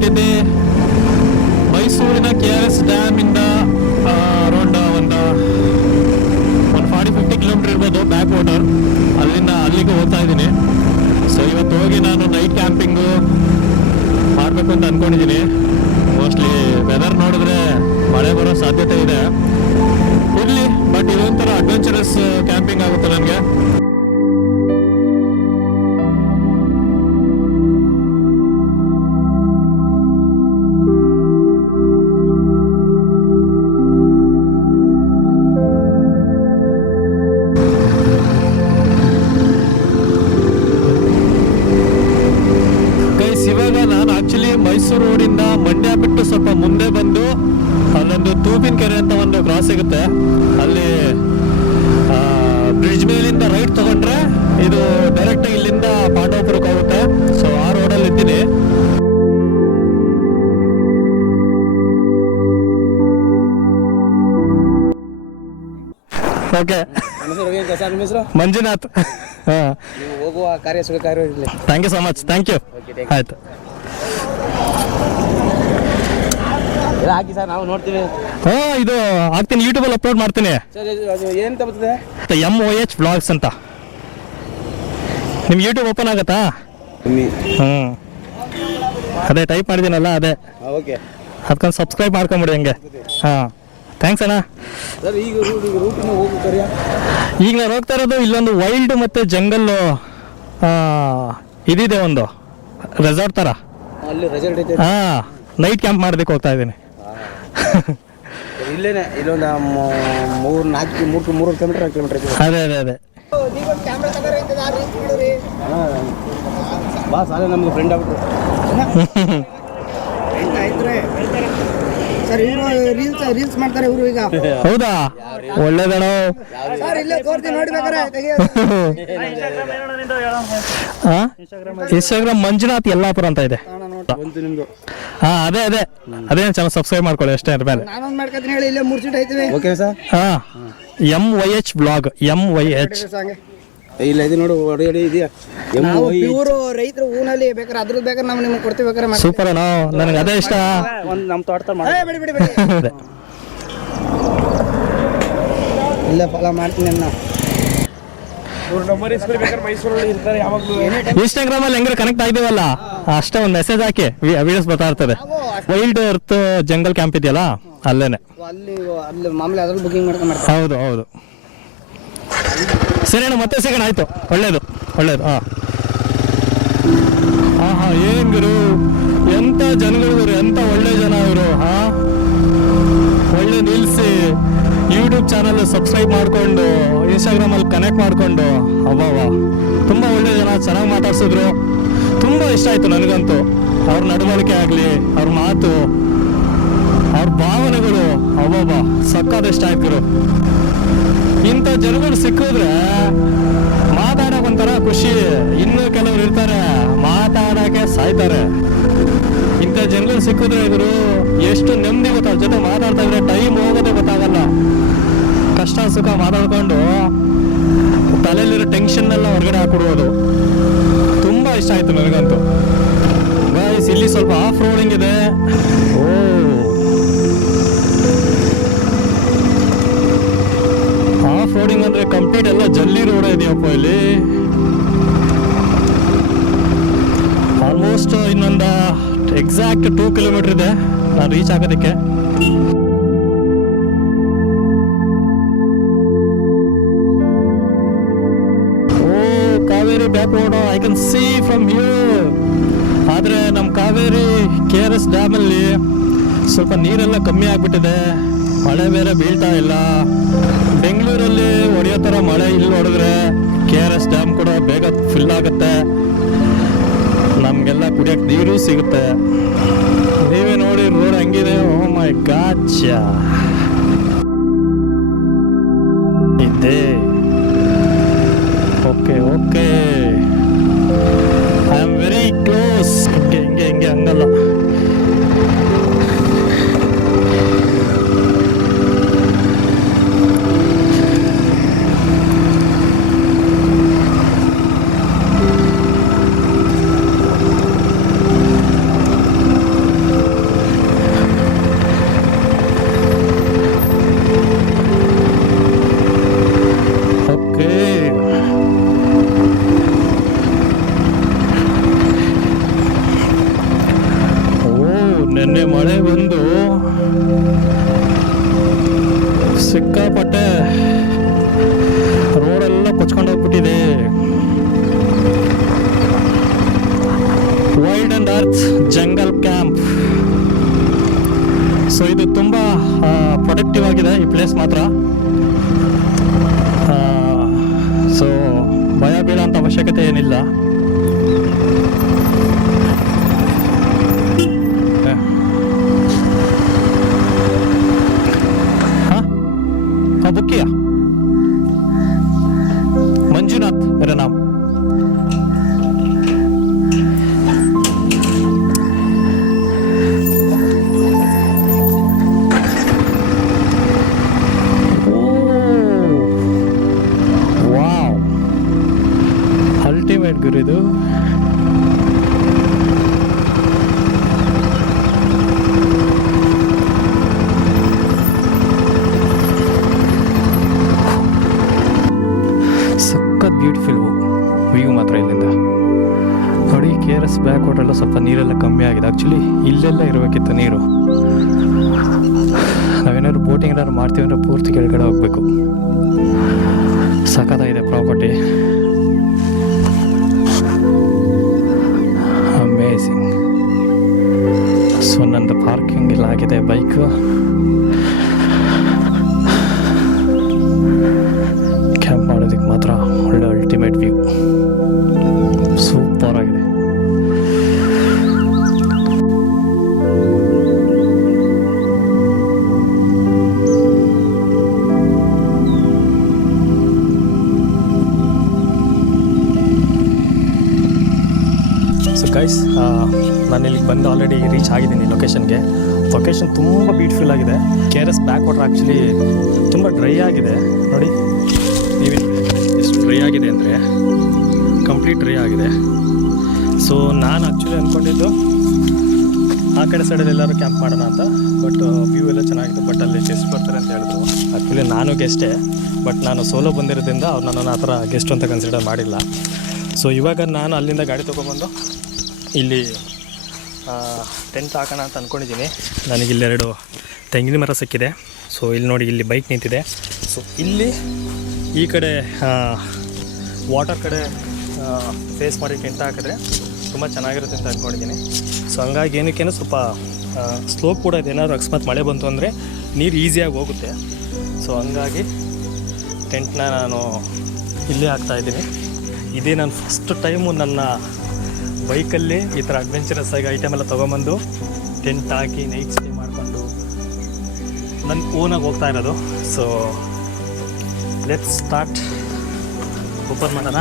ಹೊರಟಿದ್ದೆ ಮೈಸೂರಿನ KRS ಡ್ಯಾಮಿಂದ around ಒಂದು 40-50 kilometre ಇರ್ಬೋದು ಬ್ಯಾಕ್ ವಾಟರ್. ಅಲ್ಲಿಂದ ಅಲ್ಲಿಗೆ ಹೋಗ್ತಾ ಇದ್ದೀನಿ. ಸೊ ಇವತ್ತು ಹೋಗಿ ನಾನು ನೈಟ್ ಕ್ಯಾಂಪಿಂಗು ಮಾಡಬೇಕು ಅಂತ ಅಂದ್ಕೊಂಡಿದ್ದೀನಿ. ಮೋಸ್ಟ್ಲಿ ವೆದರ್ ನೋಡಿದ್ರೆ ಮಳೆ ಬರೋ ಸಾಧ್ಯತೆ ಇದೆ. ಇರಲಿ, ಬಟ್ ಇದೊಂಥರ ಅಡ್ವೆಂಚರಸ್ ಕ್ಯಾಂಪಿಂಗ್ ಆಗುತ್ತೆ ನನಗೆ. ಮೈಸೂರು ರೋಡಿಂದ ಮಂಡ್ಯ ಬಿಟ್ಟು ಸ್ವಲ್ಪ ಮುಂದೆ ಬಂದು ಅಲ್ಲೊಂದು ತೂಬಿನ ಕೆರೆ ಅಂತ ಒಂದು ಕ್ರಾಸ್ ಸಿಗುತ್ತೆ. ಅಲ್ಲಿ ಬ್ರಿಡ್ಜ್ ಮೇಲಿಂದ ರೈಟ್ ತಗೊಂಡ್ರೆ ಇದು ಡೈರೆಕ್ಟ್ ಇಲ್ಲಿಂದ ಪಾಂಡವಪುರಕ್ಕೆ ಹೋಗುತ್ತೆ. ಸೊ ಆ ರೋಡಲ್ಲಿ ಇದ್ದೀನಿ. ಓಕೆ, ಮಂಜುನಾಥ್. ಹೋಗುವ ಕಾರ್ಯ thank you so much. Thank you. ಆಯ್ತು, ಹಾಕಿ ಸರ್, ನಾವು ನೋಡ್ತೀವಿ. ಇದು ಹಾಕ್ತೀನಿ, ಯೂಟ್ಯೂಬಲ್ಲಿ ಅಪ್ಲೋಡ್ ಮಾಡ್ತೀನಿ. ಏನಂತ ಬರ್ತದೆ? MOH ವ್ಲಾಗ್ಸ್ ಅಂತ. ನಿಮ್ಗೆ ಯೂಟ್ಯೂಬ್ ಓಪನ್ ಆಗತ್ತಾ? ಅದೇ ಟೈಪ್ ಮಾಡಿದ್ದೀನಲ್ಲ, ಅದೇ. ಓಕೆ, ಅದಕ್ಕೊಂದು ಸಬ್ಸ್ಕ್ರೈಬ್ ಮಾಡ್ಕೊಂಬಿಡಿ ಹಂಗೆ. ಥ್ಯಾಂಕ್ಸ್ ಅಣ್ಣ. ಈಗ ನಾನು ಹೋಗ್ತಾ ಇರೋದು ಇಲ್ಲೊಂದು ವೈಲ್ಡ್ ಮತ್ತು ಜಂಗಲ್ಲು ಇದಿದೆ, ಒಂದು ರೆಸಾರ್ಟ್ ಥರ. ನೈಟ್ ಕ್ಯಾಂಪ್ ಮಾಡೋದಕ್ಕೆ ಹೋಗ್ತಾ ಇದ್ದೀನಿ. ಇಲ್ಲೇನೆ ಇಲ್ಲೊಂದು 3 ಕಿಲೋಮೀಟರ್. ಅದೇ ಅದೇ ಅದೇ. ನಮ್ಗೆ ಫ್ರೆಂಡ್ ಆಗ್ಬಿಟ್ರು ಸರ್. ಇವರು ರೀಲ್ಸ್ ಮಾಡ್ತಾರೆ ಇವರು ಈಗ. ಹೌದಾ? ಒಳ್ಳೇದಣ. ಇನ್ಸ್ಟಾಗ್ರಾಮ್ ಮಂಜುನಾಥ್ ಯಲ್ಲಾಪುರ ಅಂತ ಇದೆ. ಅದೇ ಅದೇ ಅದೇ ಚಾನಲ್ ಸಬ್ಸ್ಕ್ರೈಬ್ ಮಾಡ್ಕೊಳ್ಳಿ ಅಷ್ಟೇ. ಮೇಲೆ MOH ಬ್ಲಾಗ್. MOH ಇಲ್ಲ, ಇದು ನೋಡು, ಇದೆಯಾ ರೈತರು ಊನಲ್ಲಿ ಬೇಕಾದ್ರೆ ಅದ್ರದ್ದು ಬೇಕಾದ್ರೆ ನಾವು ನಿಮ್ಗೆ ಕೊಡ್ತೀವಿ ಬೇಕಾದ್ರೆ. ಸೂಪರ್ ಅಣ್ಣ, ನನಗೆ ಅದೇ ಇಷ್ಟ. ಒಂದು ನಮ್ಮ ತೋಟ ಇಲ್ಲ ಫಾಲೋ ಮಾಡ್ತೀನಿ ಅಣ್ಣ. ಇನ್ಸ್ಟಾಗ್ರಾಮ್ ಅಲ್ಲಿ ಹೆಂಗ್ರೆ ಕನೆಕ್ಟ್ ಆಗಿದೀವಲ್ಲ, ಅಷ್ಟೇ ಒಂದು ಮೆಸೇಜ್ ಹಾಕಿ ವಿಡಿಯೋಸ್ ಬರ್ತಾ ಇರ್ತದೆ. ವೈಲ್ಡ್ ಅರ್ತ್ ಜಂಗಲ್ ಕ್ಯಾಂಪ್ ಇದೆಯಲ್ಲ, ಅಲ್ಲೇನೆ. ಅಲ್ಲಿ ಮಾಮೂಲಿ ಅದ್ರಲ್ಲಿ ಬುಕಿಂಗ್ ಮಾಡ್ಕೊಂಡು. ಹೌದು ಹೌದು. ಸರಿ ಅಣ್ಣ, ಮತ್ತೆ ಸಿಗೋಣ. ಆಯ್ತು, ಒಳ್ಳೇದು ಒಳ್ಳೇದು. ಹಾ ಏನ್ ಗುರು, ಎಂತ ಜನಗಳು, ಎಂತ ಒಳ್ಳೆ ಜನ ಇವರು. ಒಳ್ಳೆ ನಿಲ್ಸಿ ಯೂಟ್ಯೂಬ್ ಚಾನಲ್ ಸಬ್ಸ್ಕ್ರೈಬ್ ಮಾಡಿಕೊಂಡು ಇನ್ಸ್ಟಾಗ್ರಾಮಲ್ಲಿ ಕನೆಕ್ಟ್ ಮಾಡಿಕೊಂಡು, ಅವ್ವ ತುಂಬ ಒಳ್ಳೆ ಜನ. ಚೆನ್ನಾಗಿ ಮಾತಾಡ್ಸಿದ್ರು, ತುಂಬ ಇಷ್ಟ ಆಯಿತು ನನಗಂತೂ. ಅವ್ರ ನಡವಳಿಕೆ ಆಗಲಿ, ಅವ್ರ ಮಾತು, ಅವ್ರ ಭಾವನೆಗಳು, ಅವ್ವ ಸಕ್ಕತ್ ಇಷ್ಟ ಆಯ್ತು. ಇಂಥ ಜನಗಳು ಸಿಕ್ಕಿದ್ರೆ ಮಾತಾಡೋಕೆ ಒಂಥರ ಖುಷಿ. ಇನ್ನೂ ಕೆಲವರು ಇರ್ತಾರೆ ಮಾತಾಡೋಕ್ಕೆ ಸಾಯ್ತಾರೆ. ಇಂಥ ಜನಗಳು ಸಿಕ್ಕಿದ್ರೆ ಇವರು ಎಷ್ಟು ನೆಮ್ಮದಿ ಗೊತ್ತ. ಅವ್ರ ಜೊತೆ ಮಾತಾಡ್ತಾ ಇದ್ರೆ ಟೈಮ್ ಹೋಗೋದೇ ಗೊತ್ತಾಗಲ್ಲ. ಕಷ್ಟ ಸುಖ ಮಾತಾಡ್ಕೊಂಡು ತಲೆಯಲ್ಲಿರೋ ಟೆನ್ಷನ್ನೆಲ್ಲ ಹೊರಗಡೆ ಹಾಕ್ಬಿಡ್ಬೋದು. ತುಂಬ ಇಷ್ಟ ಆಯಿತು ನನಗಂತೂ. ಗೈಸ್, ಇಲ್ಲಿ ಸ್ವಲ್ಪ ಆಫ್ ರೋಡಿಂಗ್ ಇದೆ. ಆಫ್ ರೋಡಿಂಗ್ ಅಂದರೆ ಕಂಪ್ಲೀಟ್ ಎಲ್ಲ ಜಲ್ಲಿ ರೋಡ್ ಇದೆಯಪ್ಪ ಇಲ್ಲಿ. ಆಲ್ಮೋಸ್ಟ್ ಇನ್ನೊಂದು ಎಕ್ಸಾಕ್ಟ್ 2 ಕಿಲೋಮೀಟರ್ ಇದೆ ನಾನು ರೀಚ್ ಆಗೋದಕ್ಕೆ. Kaveri back road I can see from here. ಆದರೆ ನಮ್ಮ ಕಾವೇರಿ KRS ಡ್ಯಾಮಲ್ಲಿ ಸ್ವಲ್ಪ ನೀರೆಲ್ಲ ಕಮ್ಮಿ ಆಗಿಬಿಟ್ಟಿದೆ. ಮಳೆ ಬೇರೆ ಬೀಳ್ತಾ ಇಲ್ಲ. ಬೆಂಗಳೂರಲ್ಲಿ ಹೊಡೆಯೋ ಥರ ಮಳೆ ಇಲ್ಲಿ ಹೊಡೆದ್ರೆ KRS ಡ್ಯಾಮ್ ಕೂಡ ಬೇಗ ಫಿಲ್ ಆಗುತ್ತೆ. ನಮಗೆಲ್ಲ ಕುಡಿಯೋಕ್ಕೆ ನೀರು ಸಿಗುತ್ತೆ. ನೀವೇ ನೋಡಿ ರೋಡ್ ಹೆಂಗಿದೆ. ಓ ಮೈ ಗಾಡ್, ಇದೆ. Okay okay, I am very close. ಹಿಂಗೆ ಹಂಗಲ್ಲ. ನೆನ್ನೆ ಮಳೆ ಬಂದು ಸಿಕ್ಕಾಪಟ್ಟೆ ರೋಡೆಲ್ಲ ಕೊಚ್ಕೊಂಡು ಹೋಗ್ಬಿಟ್ಟಿದೆ. Wild and earth jungle camp. So ಇದು ತುಂಬ ಪ್ರೊಡಕ್ಟಿವ್ ಆಗಿದೆ ಈ ಪ್ಲೇಸ್ ಮಾತ್ರ. ಸೊ ಭಯ ಬೀಳೋಂಥ ಅವಶ್ಯಕತೆ ಏನಿಲ್ಲ. बुक किया मंजुनाथ मेरा नाम. वाव अल्टिमेट गुरु ಇದು. ಬ್ಯೂಟಿಫುಲ್ ವ್ಯೂ ಮಾತ್ರ ಇಲ್ಲಿಂದ ನೋಡಿ. KRS ಬ್ಯಾಕ್ ವಾಟರ್ ಸ್ವಲ್ಪ ನೀರೆಲ್ಲ ಕಮ್ಮಿ ಆಗಿದೆ. ಆ್ಯಕ್ಚುಲಿ ಇಲ್ಲೆಲ್ಲ ಇರಬೇಕಿತ್ತು ನೀರು. ನಾವೇನಾದ್ರು ಬೋಟಿಂಗ್ ಏನಾದ್ರು ಮಾಡ್ತೀವಿ ಅಂದರೆ ಪೂರ್ತಿ ಕೆಳಗಡೆ ಹೋಗಬೇಕು. ಸಖತ್ತಾಗಿದೆ ಪ್ರಾಪರ್ಟಿ, ಅಮೇಝಿಂಗ್. ಸೊ ನಂದು ಪಾರ್ಕಿಂಗ್ ಎಲ್ಲ ಆಗಿದೆ ಬೈಕು. ಕ್ಯಾಂಪ್ ಮಾಡೋದಕ್ಕೆ ಮಾತ್ರ ಒಳ್ಳೆ ಅಲ್ಟಿಮೇಟ್ ವ್ಯೂ, ಸೂಪರ್ ಆಗಿದೆ. ಸೊ ಗೈಸ್, ನಾನು ಇಲ್ಲಿಗೆ ಬಂದು ಆಲ್ರೆಡಿ ರೀಚ್ ಆಗಿದ್ದೀನಿ ಲೊಕೇಶನ್ಗೆ. ಲೊಕೇಶನ್ ತುಂಬ ಬ್ಯೂಟಿಫುಲ್ ಆಗಿದೆ. KRS ಬ್ಯಾಕ್ ವಾಟರ್ ಆ್ಯಕ್ಚುಲಿ ತುಂಬ ಡ್ರೈ ಆಗಿದೆ ನೋಡಿ. ನೀವು ಎಷ್ಟು ಡ್ರೈ ಆಗಿದೆ ಅಂದರೆ ಕಂಪ್ಲೀಟ್ ಡ್ರೈ ಆಗಿದೆ. ಸೊ ನಾನು ಆ್ಯಕ್ಚುಲಿ ಅಂದ್ಕೊಂಡಿದ್ದು ಆ ಕಡೆ ಸೈಡಲ್ಲಿ ಎಲ್ಲರೂ ಕ್ಯಾಂಪ್ ಮಾಡೋಣ ಅಂತ. ಬಟ್ ವ್ಯೂ ಎಲ್ಲ ಚೆನ್ನಾಗಿತ್ತು. ಬಟ್ ಅಲ್ಲಿ ಗೆಸ್ಟ್ ಬರ್ತಾರೆ ಅಂತ ಹೇಳಿದ್ರು. ಆ್ಯಕ್ಚುಲಿ ನಾನು ಗೆಸ್ಟೇ, ಬಟ್ ನಾನು ಸೋಲೋ ಬಂದಿರೋದ್ರಿಂದ ಅವ್ರು ನನ್ನನ್ನು ಆ ಥರ ಗೆಸ್ಟ್ ಅಂತ ಕನ್ಸಿಡರ್ ಮಾಡಿಲ್ಲ. ಸೊ ಇವಾಗ ನಾನು ಅಲ್ಲಿಂದ ಗಾಡಿ ತೊಗೊಬಂದು ಇಲ್ಲಿ ಟೆಂಟ್ ಹಾಕೋಣ ಅಂತ ಅಂದ್ಕೊಂಡಿದ್ದೀನಿ. ನನಗಿಲ್ಲೆರಡು ತೆಂಗಿನ ಮರ ಸಿಕ್ಕಿದೆ. ಸೊ ಇಲ್ಲಿ ನೋಡಿ, ಇಲ್ಲಿ ಬೈಕ್ ನಿಂತಿದೆ. ಸೊ ಇಲ್ಲಿ ಈ ಕಡೆ ವಾಟರ್ ಕಡೆ ಫೇಸ್ ಮಾಡಿ ಟೆಂಟ್ ಹಾಕಿದ್ರೆ ತುಂಬ ಚೆನ್ನಾಗಿರುತ್ತೆ ಅಂತ ಅಂದ್ಕೊಂಡಿದ್ದೀನಿ. ಸೊ ಹಂಗಾಗಿ ಏನಕ್ಕೇನೋ ಸ್ವಲ್ಪ ಸ್ಲೋಪ್ ಕೂಡ ಇದೆ. ಏನಾದ್ರು ಅಕಸ್ಮಾತ್ ಮಳೆ ಬಂತು ಅಂದರೆ ನೀರು ಈಸಿಯಾಗಿ ಹೋಗುತ್ತೆ. ಸೊ ಹಂಗಾಗಿ ಟೆಂಟ್ನ ನಾನು ಇಲ್ಲೇ ಹಾಕ್ತಾಯಿದ್ದೀನಿ. ಇದೇ ನಾನು ಫಸ್ಟ್ ಟೈಮು ನನ್ನ ಬೈಕಲ್ಲಿ ಈ ಥರ ಅಡ್ವೆಂಚರಸ್ ಆಗಿ ಐಟಮ್ ಎಲ್ಲ ತೊಗೊಂಬಂದು ಟೆಂಟ್ ಹಾಕಿ ನೈಟ್ ಸ್ಟೇ ಮಾಡಿಕೊಂಡು ನನ್ನ ಓನಾಗಿ ಹೋಗ್ತಾ ಇರೋದು. So let's start. ಓಪನ್ ಮಾಡೋಣ.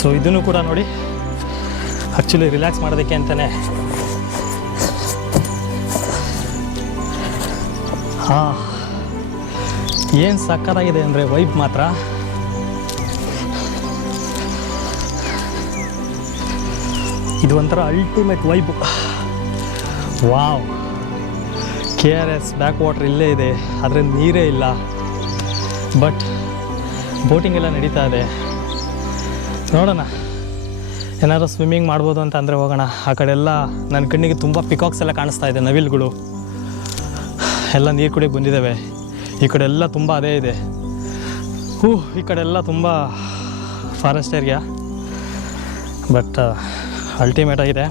ಸೊ ಇದನ್ನು ಕೂಡ ನೋಡಿ, ಆ್ಯಕ್ಚುಲಿ ರಿಲ್ಯಾಕ್ಸ್ ಮಾಡೋದಕ್ಕೆ ಅಂತಲೇ. ಏನು ಸಕ್ಕತ್ತಾಗಿದೆ ಅಂದರೆ ವೈಬ್ ಮಾತ್ರ. ಇದು ಒಂಥರ ultimate vibe. Wow, KRS back water ಇಲ್ಲೇ ಇದೆ, ಆದರೆ ನೀರೇ ಇಲ್ಲ. ಬಟ್ ಬೋಟಿಂಗ್ ಎಲ್ಲ ನಡೀತಾ ಇದೆ. ನೋಡೋಣ, ಏನಾದ್ರು ಸ್ವಿಮ್ಮಿಂಗ್ ಮಾಡ್ಬೋದು ಅಂತ ಅಂದರೆ ಹೋಗೋಣ. ಆ ಕಡೆ ಎಲ್ಲ ನನ್ನ ಕಣ್ಣಿಗೆ ತುಂಬ ಪಿಕಾಕ್ಸ್ ಎಲ್ಲ ಕಾಣಿಸ್ತಾ ಇದೆ, ನವಿಲುಗಳು ಎಲ್ಲ ನೀರು ಕುಡಿಯೋಕ್ಕೆ ಬಂದಿದ್ದಾವೆ. ಈ ಕಡೆ ಎಲ್ಲ ತುಂಬ ಅದೇ ಇದೆ. ಈ ಕಡೆ ಎಲ್ಲ ತುಂಬ ಫಾರೆಸ್ಟ್ ಏರಿಯಾ. ಬಟ್ ಅಲ್ಟಿಮೇಟ್ ಆಗಿದೆ.